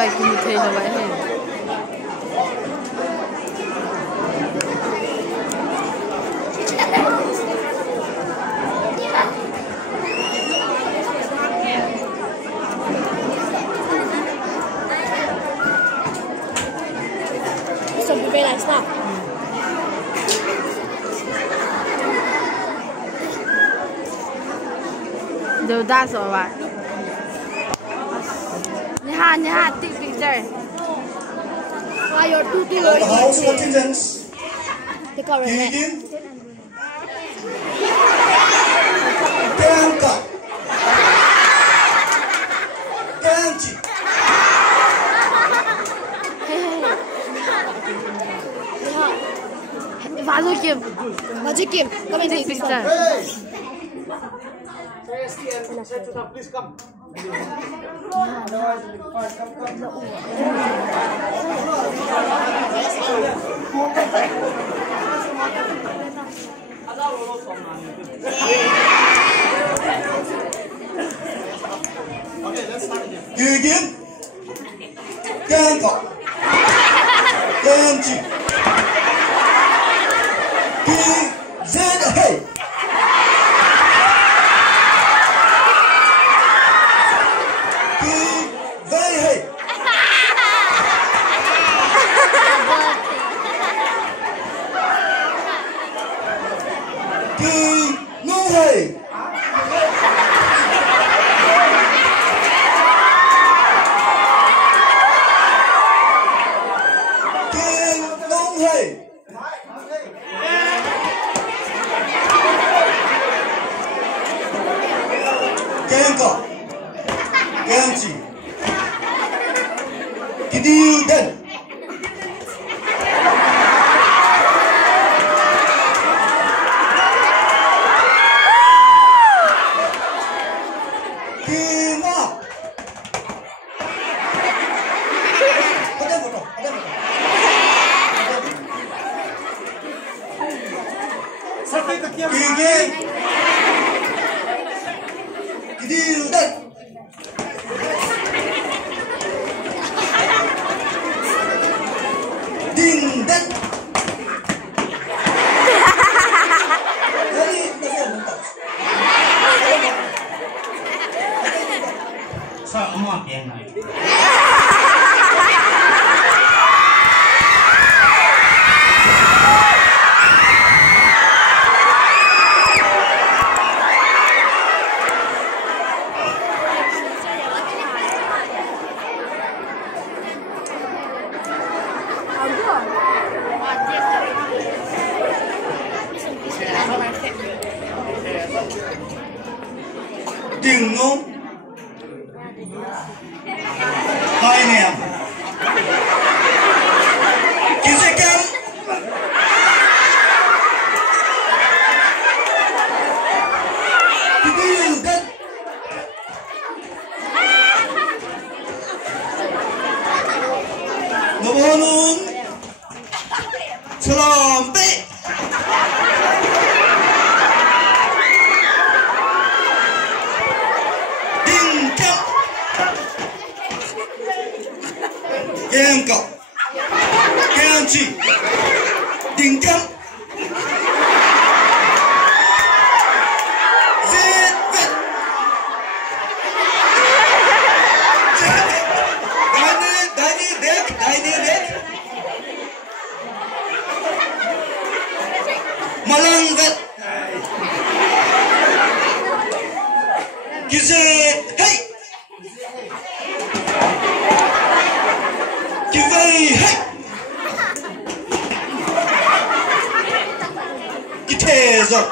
vậy cũng thấy là vậy hết. Some very nice now. Đều đa số vậy. Nha, take picture. Your two things. The house contingents. The cover. Begin. Kanka. Kanchi. Vazu Kim, Come and take take this picture. Please come. Begin. Kanka. Kanchi. Hey. Kenka, Kenchi, Kidilden, Kina, Kiki. Dilden. Dindan. Sao không ăn tiền này? Đừng ngôn hai anh em kiến sẽ kém thì đi đất nó bố luôn salam bé Kenka, Kenchi, Dinkan, Zet, Dani, Malangat, Gizet, hey! Hey! Get hands up!